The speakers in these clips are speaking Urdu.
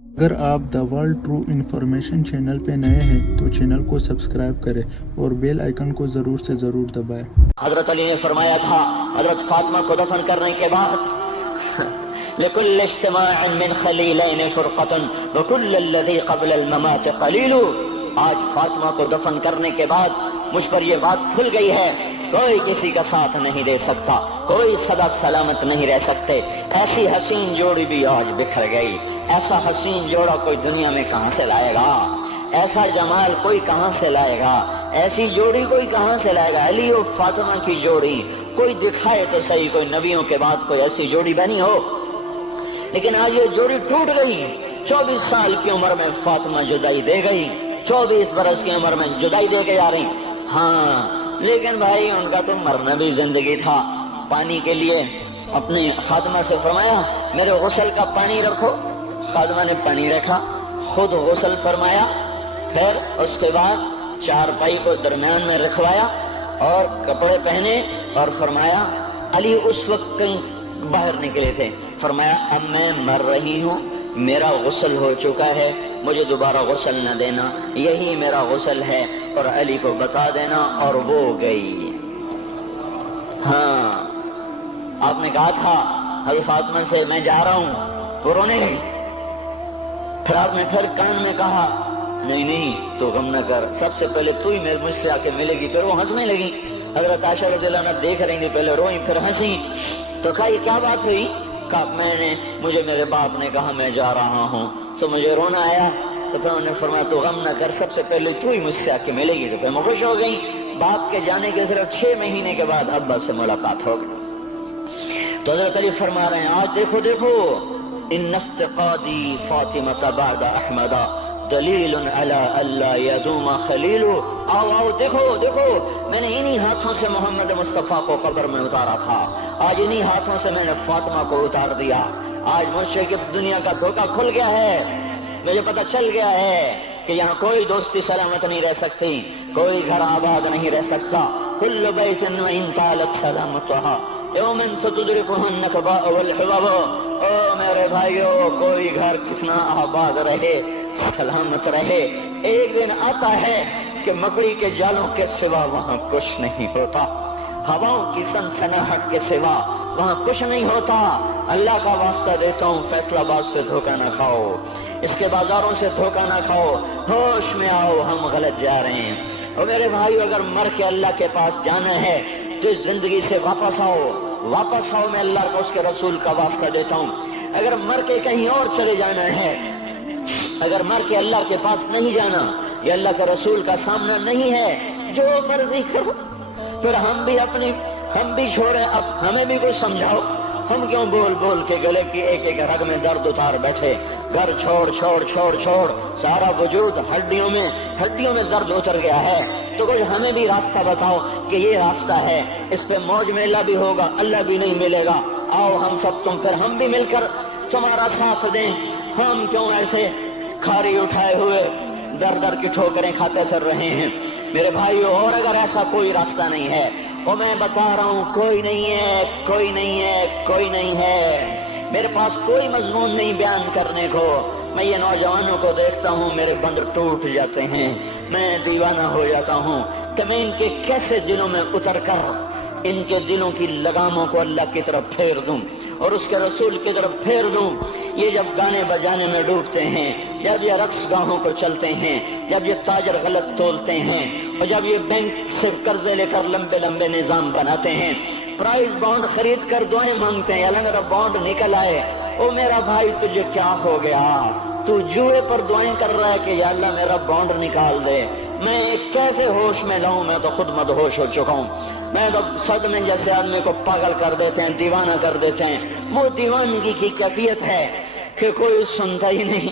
اگر آپ the world true information channel پہ نئے ہیں تو چینل کو سبسکرائب کریں اور بیل آئیکن کو ضرور سے ضرور دبائیں۔ حضرت علی نے فرمایا تھا حضرت فاطمہ کو دفن کرنے کے بعد لکل اجتماع من خلیلین فرقۃ وکل الذی قبل الممات قلیل۔ آج فاطمہ کو دفن کرنے کے بعد مجھ پر یہ بات کھل گئی ہے، کوئی کسی کا ساتھ نہیں دے سکتا، کوئی سدا سلامت نہیں رہ سکتے۔ ایسی حسین جوڑی بھی آج بکھر گئی، ایسا حسین جوڑا کوئی دنیا میں کہاں سے لائے گا، ایسا جمال کوئی کہاں سے لائے گا، ایسی جوڑی کوئی کہاں سے لائے گا۔ علی و فاطمہ کی جوڑی کوئی دکھائے تو صحیح، کوئی نبیوں کے بعد کوئی ایسی جوڑی بنی ہو، لیکن آج یہ جوڑی ٹوٹ گئی۔ 24 سال کی عمر میں فاطمہ جدائی دے گئی، 24 برس کی عمر میں جدائی دے کے جا رہی۔ ہاں لیکن بھائی ان کا تو مرنا بھی زندگی تھا۔ پانی کے لیے اپنے خادمہ سے فرمایا میرے غسل کا پانی رکھو، خادمہ نے پانی رکھا، خود غسل فرمایا، پھر اس کے بعد چارپائی کو درمیان میں رکھوایا اور کپڑے پہنے اور فرمایا علی اس وقت کہیں باہر نکلے تھے، فرمایا اب میں مر رہی ہوں، میرا غسل ہو چکا ہے، مجھے دوبارہ غسل نہ دینا، یہی میرا غسل ہے اور علی کو بتا دینا، اور وہ گئی۔ ہاں آپ نے کہا تھا حضرت فاطمہ سے میں جا رہا ہوں، وہ رونے لگی، پھر آپ نے پھر کان میں کہا نہیں نہیں تو غم نہ کر، سب سے پہلے تو ہی مجھ سے آ کے ملے گی۔ پھر وہ ہنسنے لگی، حضرت عائشہ رضی اللہ عنہا دیکھ رہی تھی، پہلے روئی پھر ہنسی، تو کہا یہ کیا بات ہوئی؟ کہا مجھے میرے باپ نے کہا میں جا رہا ہوں تو مجھے رونا آیا، تو پھر انہوں نے فرمایا تو غم نہ کر، سب سے پہلے تو ہی مجھ سے آ کے ملے گی۔ تو پھر میں خوش ہو گئی۔ باپ کے جانے کے صرف 6 مہینے کے بعد ابا سے ملاقات ہو گئی۔ تو حضرت علی فرما رہے ہیں آج دیکھو دیکھو ان افتقادی فاطمہ بعد احمد دلیل علی اللہ یدوم خلیل۔ آؤ آؤ دیکھو دیکھو، میں نے انہی ہاتھوں سے محمد مصطفیٰ کو قبر میں اتارا تھا، آج انہی ہاتھوں سے میں نے فاطمہ کو اتار دیا۔ آج مجھ سے کہ دنیا کا دھوکہ کھل گیا ہے، مجھے پتہ چل گیا ہے کہ یہاں کوئی دوستی سلامت نہیں رہ سکتی، کوئی گھر آباد نہیں رہ سکتا۔ کل بیت وان طالت سلامتها یوما ستدرکها النکباء والحباب۔ او میرے بھائیو، کوئی گھر کتنا آباد رہے، سلامت رہے، ایک دن آتا ہے کہ مکڑی کے جالوں کے سوا وہاں کچھ نہیں ہوتا، ہواؤں کی سنسناہٹ کے سوا وہاں کچھ نہیں ہوتا۔ اللہ کا واسطہ دیتا ہوں فیصلہ آباد سے دھوکہ نہ کھاؤ، اس کے بازاروں سے دھوکہ نہ کھاؤ، ہوش میں آؤ، ہم غلط جا رہے ہیں۔ اور میرے بھائیو اگر مر کے اللہ کے پاس جانا ہے تو اس زندگی سے واپس آؤ، واپس آؤ، میں اللہ کو اس کے رسول کا واسطہ دیتا ہوں۔ اگر مر کے کہیں اور چلے جانا ہے، اگر مر کے اللہ کے پاس نہیں جانا یا اللہ کے رسول کا سامنا نہیں ہے، جو مرضی کرو، پھر ہم بھی چھوڑیں، اب ہمیں بھی کچھ سمجھاؤ، ہم کیوں بول بول کے گلے کی ایک ایک رگ میں درد اتار بیٹھے، گھر چھوڑ چھوڑ چھوڑ چھوڑ، سارا وجود ہڈیوں میں درد اتر گیا ہے، تو کچھ ہمیں بھی راستہ بتاؤ کہ یہ راستہ ہے، اس پہ موج میلہ بھی ہوگا، اللہ بھی نہیں ملے گا، آؤ ہم سب پھر ہم بھی مل کر تمہارا ساتھ دیں۔ ہم کیوں ایسے کھاری اٹھائے ہوئے در در کی ٹھوکریں کھاتے پھر رہے ہیں؟ میرے بھائیو، اور اگر ایسا کوئی راستہ نہیں ہے، وہ میں بتا رہا ہوں کوئی نہیں ہے، کوئی نہیں ہے، کوئی نہیں ہے، میرے پاس کوئی مضمون نہیں بیان کرنے کو۔ میں یہ نوجوانوں کو دیکھتا ہوں، میرے بند ٹوٹ جاتے ہیں، میں دیوانہ ہو جاتا ہوں کہ میں ان کے کیسے دلوں میں اتر کر ان کے دلوں کی لگاموں کو اللہ کی طرف پھیر دوں اور اس کے رسول کی طرف پھیر دوں۔ یہ جب گانے بجانے میں ڈوبتے ہیں، جب یہ رقص گاہوں کو چلتے ہیں، جب یہ تاجر غلط تولتے ہیں، اور جب یہ بینک سے قرضے لے کر لمبے لمبے نظام بناتے ہیں، پرائز بانڈ خرید کر دعائیں مانگتے ہیں اللہ میرا بانڈ نکل آئے، او میرا بھائی تجھے کیا ہو گیا؟ تو جوئے پر دعائیں کر رہا ہے کہ یا اللہ میرا بانڈ نکال دے۔ میں کیسے ہوش میں لاؤں؟ میں تو خود مدہوش ہو چکا ہوں۔ میں تو صدمے جیسے آدمی کو پاگل کر دیتے ہیں، دیوانہ کر دیتے ہیں۔ وہ دیوانگی کی کیفیت ہے کہ کوئی سنتا ہی نہیں،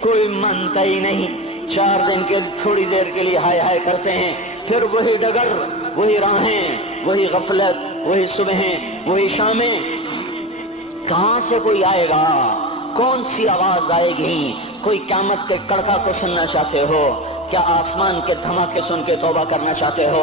کوئی مانتا ہی نہیں، 4 دن کے تھوڑی دیر کے لیے ہائے ہائے کرتے ہیں، پھر وہی ڈگر، وہی راہیں، وہی غفلت، وہی صبحیں، وہی شامیں۔ کہاں سے کوئی آئے گا؟ کون سی آواز آئے گی؟ کوئی قیامت کے کڑکا کو سننا چاہتے ہو؟ کیا آسمان کے دھماکے سن کے توبہ کرنا چاہتے ہو؟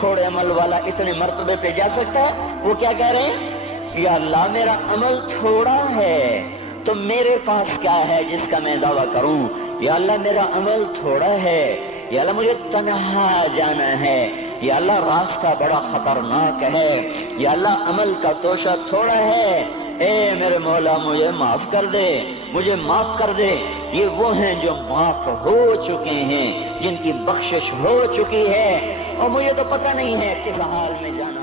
تھوڑے عمل والا اتنے مرتبے پہ جا سکتا ہے؟ وہ کیا کہہ رہے ہیں؟ یا اللہ میرا عمل تھوڑا ہے تو میرے پاس کیا ہے جس کا میں دعویٰ کروں؟ یا اللہ میرا عمل تھوڑا ہے، یا اللہ مجھے تنہا جانا ہے، یا اللہ راستہ بڑا خطرناک ہے، یا اللہ عمل کا توشہ تھوڑا ہے، اے میرے مولا مجھے معاف کر دے، مجھے معاف کر دے۔ یہ وہ ہیں جو معاف ہو چکے ہیں، جن کی بخشش ہو چکی ہے، اور مجھے تو پتہ نہیں ہے کس حال میں جانا